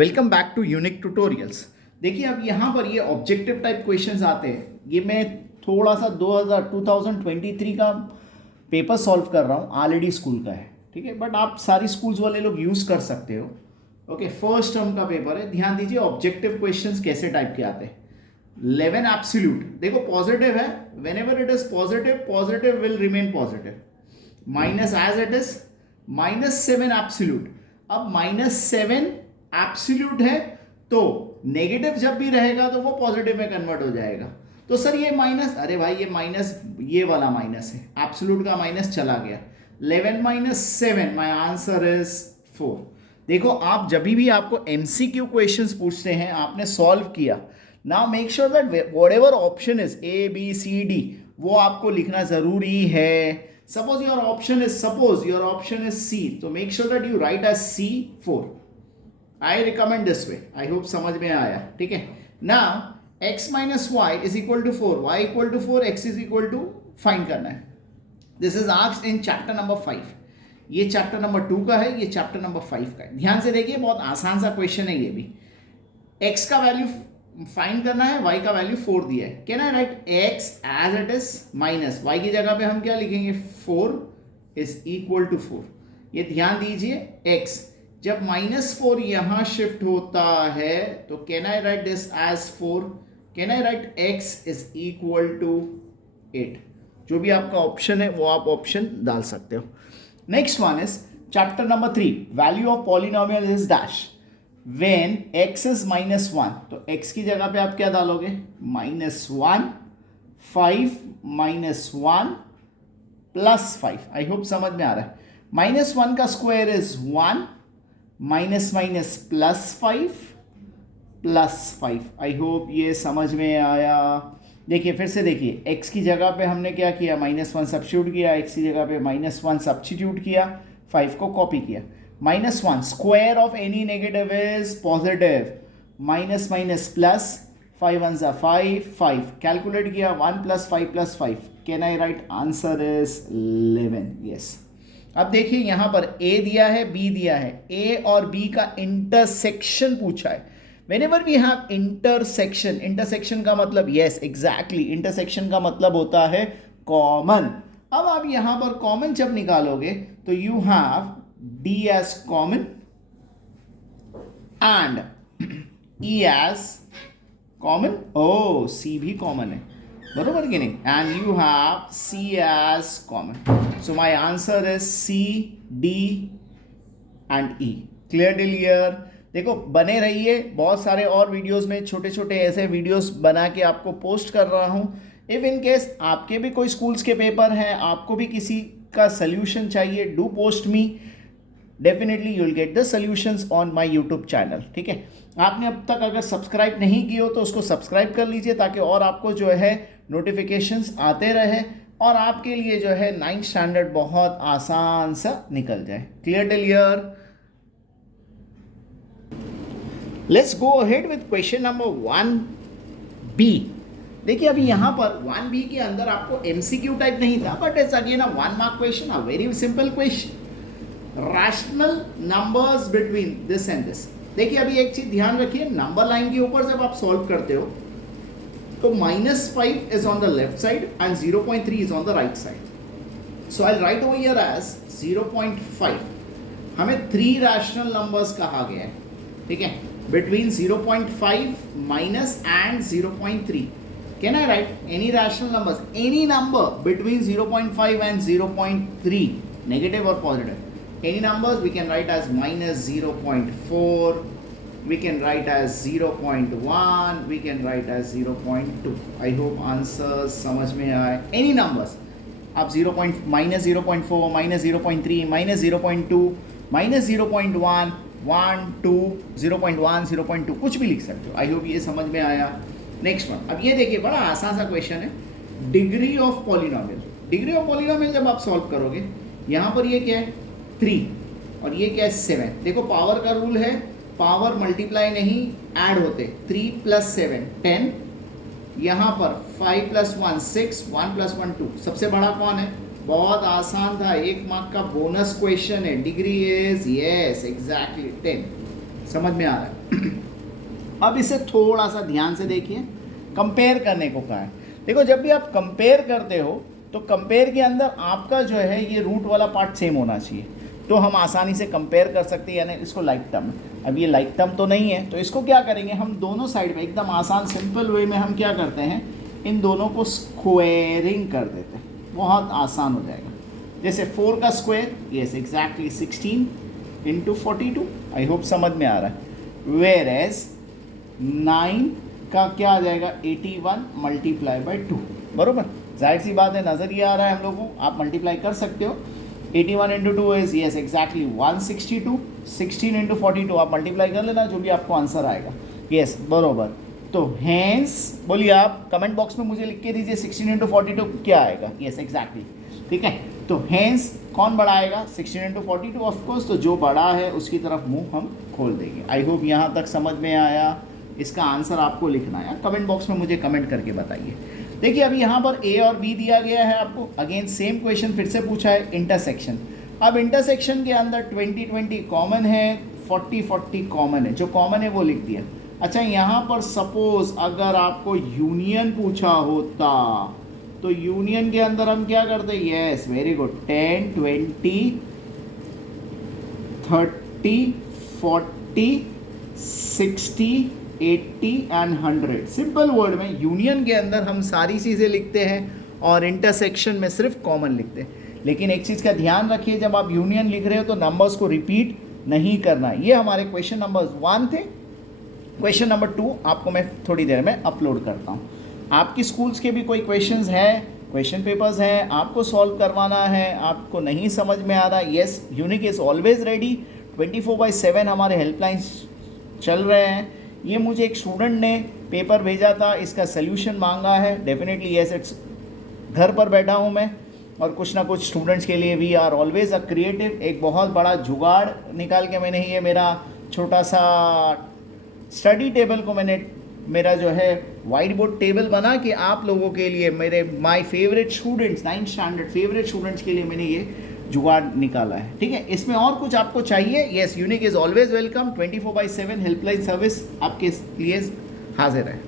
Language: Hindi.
Welcome back to unique tutorials. देखिए अब यहाँ पर ये ऑब्जेक्टिव टाइप क्वेश्चंस आते हैं। ये मैं थोड़ा सा 2023 का पेपर सॉल्व कर रहा हूँ, ऑलरेडी स्कूल का है, ठीक है, बट आप सारी स्कूल्स वाले लोग यूज़ कर सकते हो। ओके, फर्स्ट टर्म का पेपर है, ध्यान दीजिए ऑब्जेक्टिव क्वेश्चंस कैसे टाइप के आते हैं। 11 एब्सोल्यूट, देखो पॉजिटिव है, whenever it is positive, positive will remain positive, minus as it is, -7 absolute. अब -7 एब्सोल्यूट है तो नेगेटिव जब भी रहेगा तो वो पॉजिटिव में कन्वर्ट हो जाएगा। तो सर ये माइनस, अरे भाई ये माइनस, ये वाला माइनस है, एब्सोल्यूट का माइनस चला गया। 11 - 7, माय आंसर इज 4। देखो आप जब भी आपको एमसीक्यू क्वेश्चंस पूछते हैं, आपने सॉल्व किया, now make sure that whatever option is A B C D, वो आपको लिखना जरूरी है। Suppose your option is C, तो make sure that you write as C4। I recommend this way, I hope समझ में आया, ठीक है ना। x - y is equal to 4, y equal to 4, x is equal to find करना है। This is asked in chapter number 5। ये चैप्टर नंबर 2 का है, ये चैप्टर नंबर 5 का है। ध्यान से देखिए, बहुत आसान सा क्वेश्चन है ये भी। x का वैल्यू फाइंड करना है, y का वैल्यू 4 दिया है। Can I write x as it is, minus y की जगह पे हम क्या लिखेंगे, 4 इज इक्वल टू 4। ये ध्यान दीजिए, x जब -4 यहां शिफ्ट होता है तो can I write this as 4, can I write x is equal to 8। जो भी आपका ऑप्शन है वो आप ऑप्शन डाल सकते हो। Next one is chapter number 3, value of polynomial is dash when x is -1। तो x की जगह पे आप क्या डालोगे, -1, 5 -1 +5। आई होप समझ में आ रहा है। -1 का square is 1, minus +5 +5। I hope ये समझ में आया। देखिए फिर से देखिए, x की जगह पे हमने क्या किया, -1 सब्स्टिट्यूट किया, x की जगह पे -1 सब्स्टिट्यूट किया, 5 को कॉपी किया। -1 square of any negative is positive, minus minus plus, 5 1 ज़ा 5 कैलकुलेट किया, 1 + 5 + 5, can I right answer is 11। Yes. अब देखिए यहां पर a दिया है, b दिया है, a और b का इंटरसेक्शन पूछा है। Whenever we have इंटरसेक्शन का मतलब, यस एग्जैक्टली, इंटरसेक्शन का मतलब होता है कॉमन। अब आप यहां पर कॉमन जब निकालोगे तो you have d as common and e as common, oh c भी कॉमन है, बरोबर कि नहीं, and you have c as common. So my answer is C, D and E। Clear डिलियर। देखो बने रहिए, बहुत सारे और वीडियोस में छोटे छोटे ऐसे वीडियोस बना के आपको पोस्ट कर रहा हूं। इफ इन केस आपके भी कोई स्कूल्स के पेपर हैं, आपको भी किसी का सोल्यूशन चाहिए, do post me, definitely you will get the solutions on my YouTube channel, ठीक है। आपने अब तक अगर सब्सक्राइब नहीं किया हो तो उसको सब्सक्राइब कर लीजिए, ताकि और आपको जो है नोटिफिकेशंस आते रहे और आपके लिए जो है 9th स्टैंडर्ड बहुत आसान सा निकल जाए। Clear till. Let's go ahead with question number 1B। देखिए अभी यहाँ पर 1B के अंदर आपको एमसीक्यू टाइप नहीं था, but it's again a 1 mark question, a very simple question. Rational numbers between this and this. देखिए अभी एक चीज ध्यान रखिए, नंबर लाइन के ऊपर जब आप सॉल्व करते हो तो -5 is on the left side and 0.3 is on the right side. So I'll write over here as 0.5. हमें 3 रैशनल नंबर्स कहा गया है, ठीक है, between 0.5 minus and 0.3. Can I write any rational numbers, any number between 0.5 and 0.3, negative or positive? Any numbers we can write as -0.4, we can write as 0.1, we can write as 0.2. I hope answers समझ में आए। Any numbers, आप -0.4, -0.3, -0.2, -0.1, 1, 2, 0.1, 0.2 कुछ भी लिख सकते हो। आई होप ये समझ में आया। नेक्स्ट वन, अब ये देखिए बड़ा आसान सा क्वेश्चन है, degree of polynomial. Degree of polynomial जब आप सॉल्व करोगे, यहाँ पर ये क्या है 3 और ये क्या है 7। देखो पावर का रूल है, पावर मल्टीप्लाई नहीं ऐड होते, 3 + 7 10, यहाँ पर 5 + 1 6, 1 + 1 2। सबसे बड़ा कौन है, बहुत आसान था, 1 मार्क का बोनस क्वेश्चन है। Degree is, yes exactly 10। समझ में आ रहा है? अब इसे थोड़ा सा ध्यान से देखिए, कंपेयर करने को कहा है। देखो जब भी आप कंपेयर करते हो तो कंपेयर के अंदर आपका जो है ये रूट वाला पार्ट सेम होना चाहिए, तो हम आसानी से कंपेयर कर सकते हैं, यानी इसको लाइक टर्म। अब ये लाइक टर्म तो नहीं है, तो इसको क्या करेंगे हम दोनों साइड में एकदम आसान सिंपल वे में हम क्या करते हैं, इन दोनों को स्क्वेयरिंग कर देते हैं, बहुत आसान हो जाएगा। जैसे 4 का स्क्वायर, यस एग्जैक्टली 16 इंटू 42, आई होप समझ में आ रहा है। वेयर एज 9 का क्या आ जाएगा, 81 मल्टीप्लाई बाई 2, बरोबर, जाहिर सी बात है, नज़र ये आ रहा है हम लोगों को, आप मल्टीप्लाई कर सकते हो। 81 into 2 is yes exactly 162, 16 into 42 आप मल्टीप्लाई कर लेना, जो भी आपको आंसर आएगा, यस बरोबर। तो हैंस बोलिए आप कमेंट बॉक्स में मुझे लिख के दीजिए 16 इंटू 42 क्या आएगा, यस एग्जैक्टली, ठीक है। तो हैंस कौन बड़ा आएगा, 16 इंटू 42 ऑफकोर्स, तो जो बड़ा है उसकी तरफ मुंह हम खोल देंगे। आई होप यहाँ तक समझ में आया। इसका आंसर आपको लिखना है, कमेंट बॉक्स में मुझे कमेंट करके बताइए। देखिए अभी यहाँ पर ए और बी दिया गया है आपको, अगेन सेम क्वेश्चन फिर से पूछा है, इंटरसेक्शन। अब इंटरसेक्शन के अंदर 20-20 कॉमन है, 40-40 कॉमन है, जो कॉमन है वो लिख दिया। अच्छा यहाँ पर सपोज अगर आपको यूनियन पूछा होता तो यूनियन के अंदर हम क्या करते, yes very good, 10, 20, 30, 40, 60, 80 and 100। Simple word में यूनियन के अंदर हम सारी चीज़ें लिखते हैं और इंटरसेक्शन में सिर्फ कॉमन लिखते हैं। लेकिन एक चीज़ का ध्यान रखिए, जब आप यूनियन लिख रहे हो तो नंबर्स को रिपीट नहीं करना। ये हमारे क्वेश्चन नंबर 1 थे। क्वेश्चन नंबर 2 आपको मैं थोड़ी देर में अपलोड करता हूँ। आपकी स्कूल्स के भी कोई क्वेश्चंस हैं, क्वेश्चन पेपर्स हैं, आपको सॉल्व करवाना है, आपको नहीं समझ में आ रहा, yes unique is always ready, 24/7 हमारे हेल्पलाइंस चल रहे हैं। ये मुझे एक स्टूडेंट ने पेपर भेजा था, इसका सल्यूशन मांगा है, डेफिनेटली यस इट्स, घर पर बैठा हूँ मैं और कुछ ना कुछ स्टूडेंट्स के लिए we are always a creative. एक बहुत बड़ा जुगाड़ निकाल के मैंने ये मेरा छोटा सा स्टडी टेबल को मैंने मेरा जो है वाइट बोर्ड टेबल बना के आप लोगों के लिए, मेरे my favourite students 9th standard favourite students के लिए मैंने ये जुगाड़ निकाला है, ठीक है। इसमें और कुछ आपको चाहिए, yes unique is always welcome, 24/7 helpline service आपके लिए हाजिर है।